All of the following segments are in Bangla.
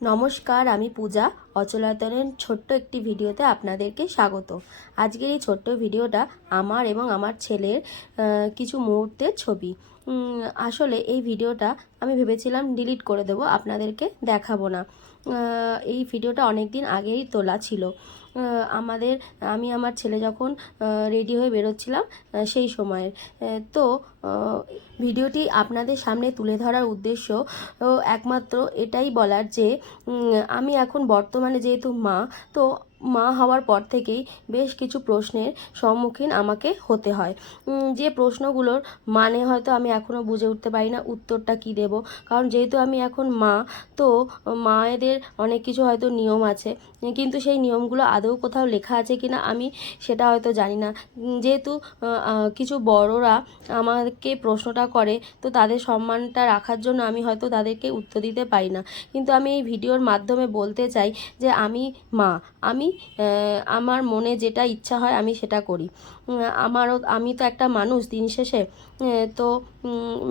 নমস্কার, আমি পূজা। অচলায়তনের ছোট্ট একটি ভিডিওতে আপনাদেরকে স্বাগত। আজকের এই ছোট্ট ভিডিওটা আমার এবং আমার ছেলের কিছু মুহূর্তের ছবি। আসলে এই ভিডিওটা আমি ভেবেছিলাম ডিলিট করে দেবো, আপনাদেরকে দেখাবো না। এই ভিডিওটা অনেক দিন আগেই তোলা ছিল। আমি আমার ছেলে যখন রেডি হয়ে বেরোচ্ছিলাম সেই সময়ের। তো ভিডিওটি আপনাদের সামনে তুলে ধরার উদ্দেশ্য একমাত্র এটাই বলার যে আমি এখন বর্তমানে যেহেতু মা, তো মা হওয়ার পর থেকেই বেশ কিছু প্রশ্নের সম্মুখীন আমাকে হতে হয়। যে প্রশ্নগুলোর মানে হয়তো আমি এখনও বুঝে উঠতে পারি না উত্তরটা কি দেব। কারণ যেহেতু আমি এখন মা, তো মায়েদের অনেক কিছু হয়তো নিয়ম আছে, কিন্তু সেই নিয়মগুলো আদৌ কোথাও লেখা আছে কিনা আমি সেটা হয়তো জানি না। যেহেতু কিছু বড়রা আমাকে প্রশ্নটা করে, তো তাদের সম্মানটা রাখার জন্য আমি হয়তো তাদেরকে উত্তর দিতে পারি না। কিন্তু আমি এই ভিডিওর মাধ্যমে বলতে চাই যে আমি মা, আমি আমার মনে যেটা ইচ্ছা হয় আমি সেটা করি। আমি তো একটা মানুষ দিন শেষে। তো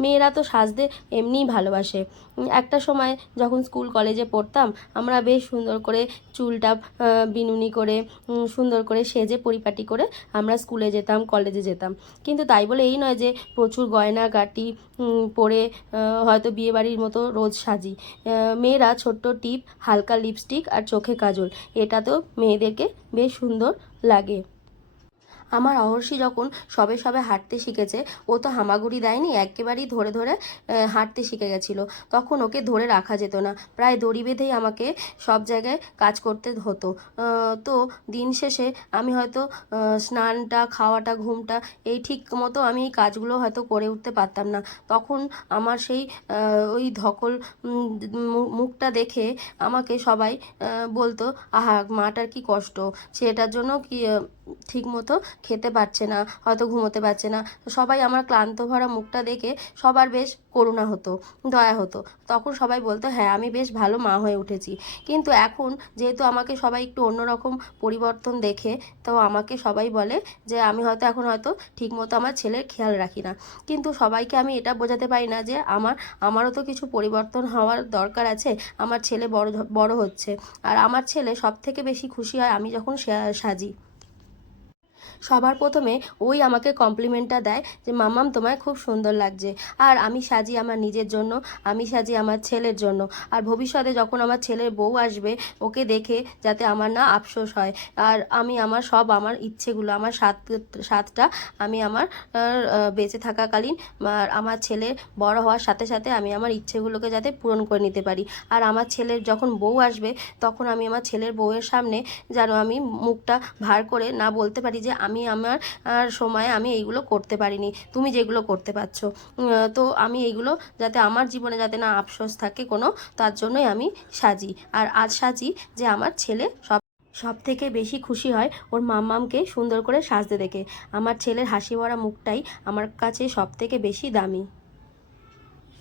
মেয়েরা তো সাজতে এমনিই ভালোবাসে। একটা সময় যখন স্কুল কলেজে পড়তাম, আমরা বেশ সুন্দর করে চুলটা বিনুনি করে সুন্দর করে সেজে পরিপাটি করে আমরা স্কুলে যেতাম, কলেজে যেতাম। কিন্তু তাই বলে এই নয় যে প্রচুর গয়নাগাটি পরে হয়তো বিয়েবাড়ির মতো রোজ সাজি। মেয়েরা ছোট্ট টিপ, হালকা লিপস্টিক আর চোখে কাজল, এটা তো মেয়েদেরকে বেশ সুন্দর লাগে। আমার অহর্ষি যখন সবে সবে হাঁটতে শিখেছে, ও তো হামাগুড়ি দেয়নি, একেবারেই ধরে ধরে হাঁটতে শিখে গেছিলো। তখন ওকে ধরে রাখা যেত না, প্রায় দড়ি বেঁধেই আমাকে সব জায়গায় কাজ করতে হতো। তো দিন শেষে আমি হয়তো স্নানটা, খাওয়াটা, ঘুমটা এই ঠিক মতো আমি এই কাজগুলো হয়তো করে উঠতে পারতাম না। তখন আমার সেই ওই ধকল মুখটা দেখে আমাকে সবাই বলতো, আহা মাটার কি কষ্ট, সেটার জন্য কি ঠিক মতো খেতে পারছে না, হয়তো ঘুমোতে পারছে না। সবাই আমার ক্লান্ত ভরা মুখটা দেখে সবার বেশ করুণা হতো, দয়া হতো। তখন সবাই বলতো হ্যাঁ আমি বেশ ভালো মা হয়ে উঠেছি। কিন্তু এখন যেহেতু আমাকে সবাই একটু অন্যরকম পরিবর্তন দেখে, তো আমাকে সবাই বলে যে আমি হয়তো এখন হয়তো ঠিকমতো আমার ছেলের খেয়াল রাখি না। কিন্তু সবাইকে আমি এটা বোঝাতে পারি না যে আমারও তো কিছু পরিবর্তন হওয়ার দরকার আছে। আমার ছেলে বড় বড় হচ্ছে, আর আমার ছেলে সব থেকে বেশি খুশি হয় আমি যখন সাজি। সবার প্রথমে ওই আমাকে কমপ্লিমেন্টটা দেয় যে মাম্মাম তোমায় খুব সুন্দর লাগছে। আর আমি সাজি আমার নিজের জন্য, আমি সাজি আমার ছেলের জন্য। আর ভবিষ্যতে যখন আমার ছেলের বউ আসবে, ওকে দেখে যাতে আমার না আফসোস হয়। আর আমি আমার ইচ্ছেগুলো, আমার সাতটা আমি আমার বেঁচে থাকাকালীন আমার ছেলে বড় হওয়ার সাথে সাথে আমি আমার ইচ্ছেগুলোকে যাতে পূরণ করে নিতে পারি। আর আমার ছেলের যখন বউ আসবে, তখন আমি আমার ছেলের বউয়ের সামনে যেন আমি মুখটা ভার করে না বলতে পারি যে আমি আমার সময়ে আমি এইগুলো করতে পারিনি, তুমি যেগুলো করতে পারছো। তো আমি এইগুলো যাতে আমার জীবনে যাতে না আফসোস থাকে কোনো, তার জন্যই আমি সাজি। আর আজ সাজি যে আমার ছেলে সব থেকে বেশি খুশি হয় ওর মাম্মামকে সুন্দর করে সাজতে দেখে। আমার ছেলের হাসি ভরা মুখটাই আমার কাছে সব থেকে বেশি দামি।